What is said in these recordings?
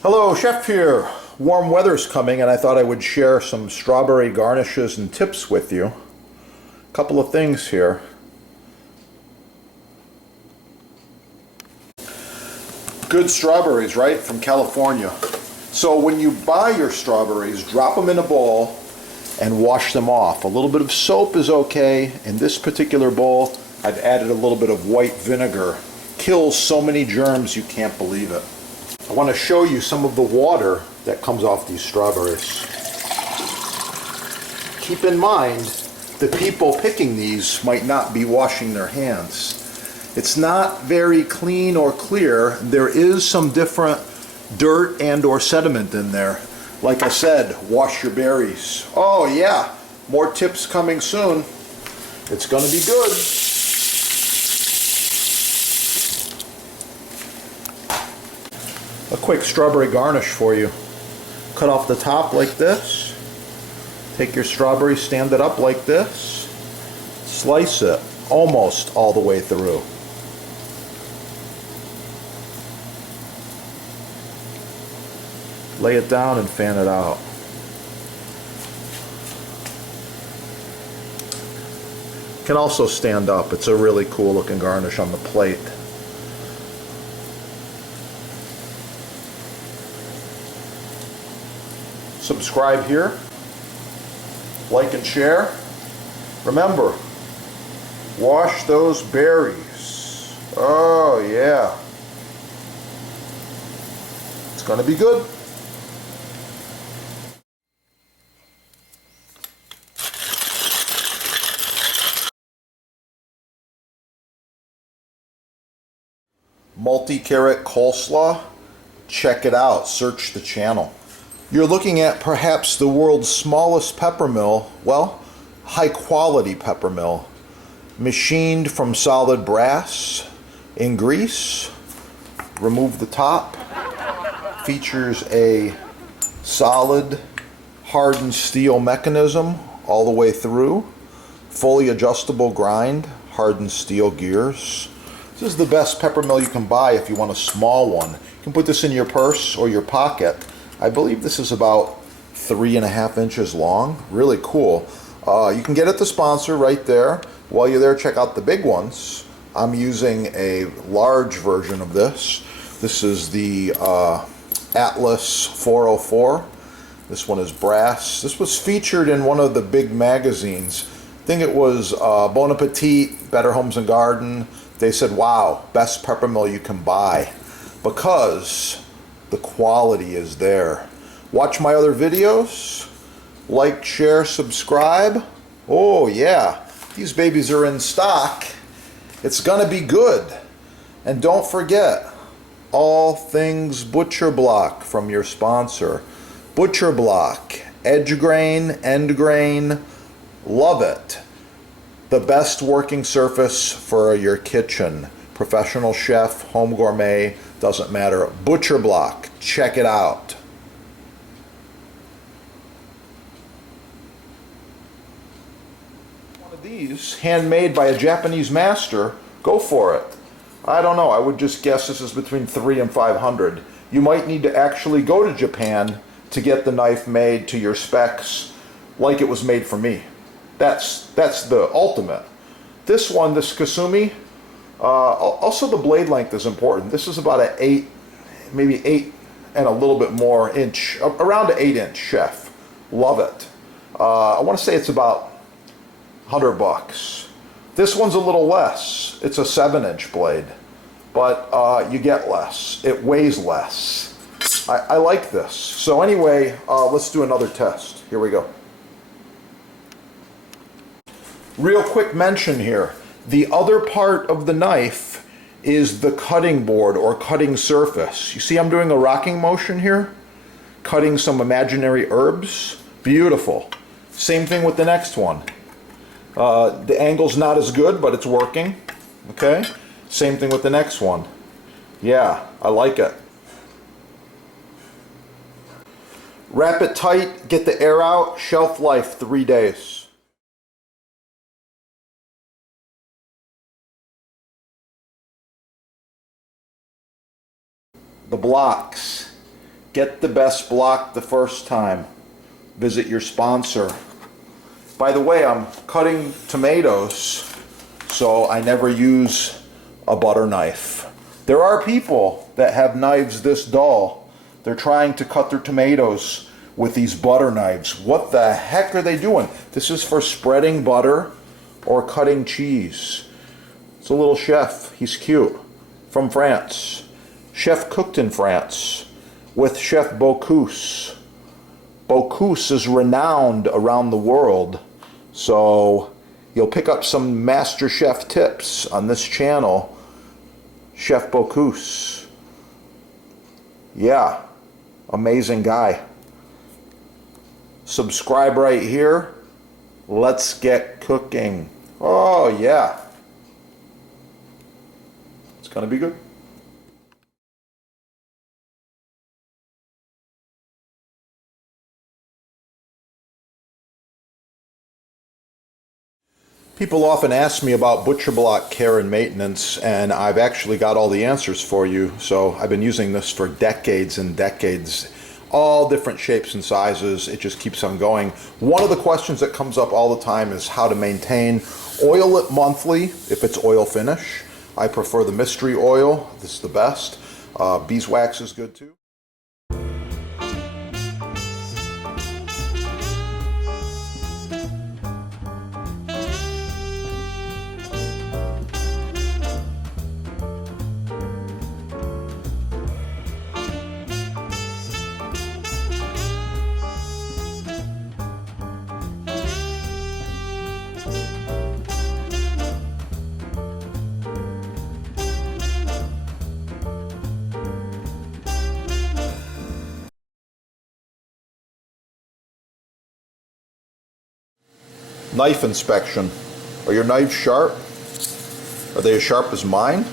Hello, Chef here. Warm weather's coming and I thought I would share some strawberry garnishes and tips with you. A couple of things here. Good strawberries, right? From California. So when you buy your strawberries, drop them in a bowl and wash them off. A little bit of soap is okay. In this particular bowl, I've added a little bit of white vinegar. Kills so many germs you can't believe it. I want to show you some of the water that comes off these strawberries. Keep in mind, the people picking these might not be washing their hands. It's not very clean or clear. There is some different dirt and or sediment in there. Like I said, wash your berries. Oh yeah, more tips coming soon. It's going to be good. A quick strawberry garnish for you. Cut off the top like this. Take your strawberry, stand it up like this. Slice it almost all the way through. Lay it down and fan it out. Can also stand up. It's a really cool looking garnish on the plate. Subscribe here, like and share. Remember, wash those berries. Oh yeah, it's gonna be good. Multi-carrot coleslaw, check it out, search the channel. You're looking at perhaps the world's smallest pepper mill, well, high quality pepper mill, machined from solid brass in Greece. Remove the top, features a solid hardened steel mechanism all the way through, fully adjustable grind, hardened steel gears. This is the best pepper mill you can buy if you want a small one. You can put this in your purse or your pocket. I believe this is about 3.5 inches long. Really cool. You can get it to sponsor right there. While you're there, check out the big ones. I'm using a large version of this. This is the Atlas 404. This one is brass. This was featured in one of the big magazines. I think it was Bon Appetit, Better Homes and Garden. They said, wow, best pepper mill you can buy, because the quality is there. Watch my other videos. Like, share, subscribe. Oh yeah, these babies are in stock. It's gonna be good. And don't forget, all things Butcher Block from your sponsor. Butcher Block, edge grain, end grain, love it. The best working surface for your kitchen. Professional chef, home gourmet, doesn't matter. Butcher Block, check it out. One of these, handmade by a Japanese master, go for it. I don't know, I would just guess this is between $300 and $500. You might need to actually go to Japan to get the knife made to your specs like it was made for me. That's the ultimate. This one, this Kasumi, also the blade length is important. This is about an 8, maybe 8 and a little bit more inch, around an 8-inch chef. Love it. I want to say it's about $100. This one's a little less. It's a 7-inch blade, but you get less. It weighs less. I like this. So anyway, let's do another test. Here we go. Real quick mention here. The other part of the knife is the cutting board or cutting surface. You see I'm doing a rocking motion here? Cutting some imaginary herbs. Beautiful. Same thing with the next one. The angle's not as good, but it's working. Okay? Same thing with the next one. Yeah, I like it. Wrap it tight, get the air out, shelf life 3 days. The blocks. Get the best block the first time. Visit your sponsor. By the way, I'm cutting tomatoes, so I never use a butter knife. There are people that have knives this dull. They're trying to cut their tomatoes with these butter knives. What the heck are they doing? This is for spreading butter or cutting cheese. It's a little chef. He's cute. From France. Chef cooked in France with Chef Bocuse. Bocuse is renowned around the world, so you'll pick up some master chef tips on this channel. Chef Bocuse. Yeah, amazing guy. Subscribe right here. Let's get cooking. Oh yeah. It's gonna be good. People often ask me about butcher block care and maintenance, and I've actually got all the answers for you. So I've been using this for decades and decades, all different shapes and sizes. It just keeps on going. One of the questions that comes up all the time is how to maintain. Oil it monthly if it's oil finish. I prefer the mystery oil. This is the best. Beeswax is good too. Knife inspection. Are your knives sharp? Are they as sharp as mine?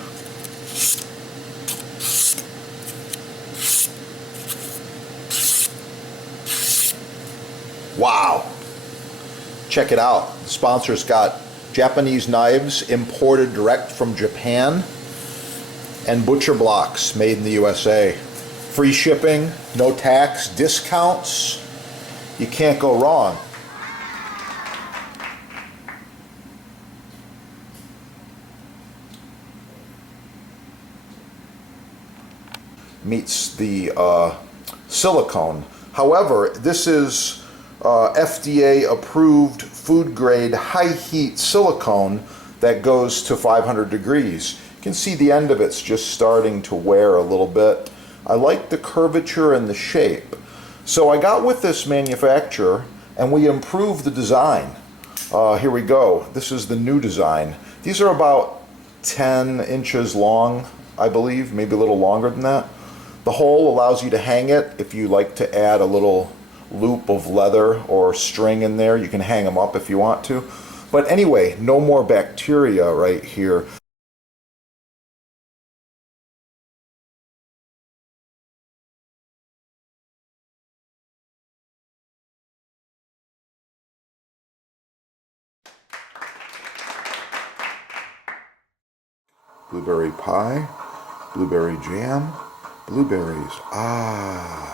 Wow. Check it out. The sponsor's got Japanese knives imported direct from Japan and butcher blocks made in the USA. Free shipping, no tax, discounts. You can't go wrong. Meets the silicone. However, this is FDA approved food grade high heat silicone that goes to 500 degrees. You can see the end of it's just starting to wear a little bit. I like the curvature and the shape. So I got with this manufacturer and we improved the design. Here we go. This is the new design. These are about 10 inches long, I believe, maybe a little longer than that. The hole allows you to hang it. If you like to add a little loop of leather or string in there, you can hang them up if you want to. But anyway, no more bacteria right here. Blueberry pie, blueberry jam, blueberries. Ah.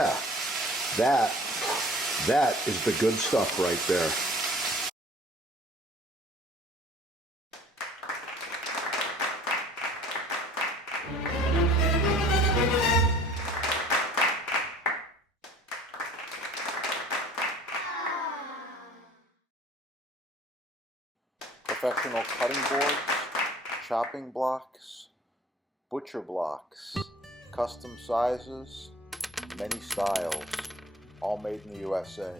Yeah, that is the good stuff right there. Professional cutting boards, chopping blocks, butcher blocks, custom sizes, many styles, all made in the USA.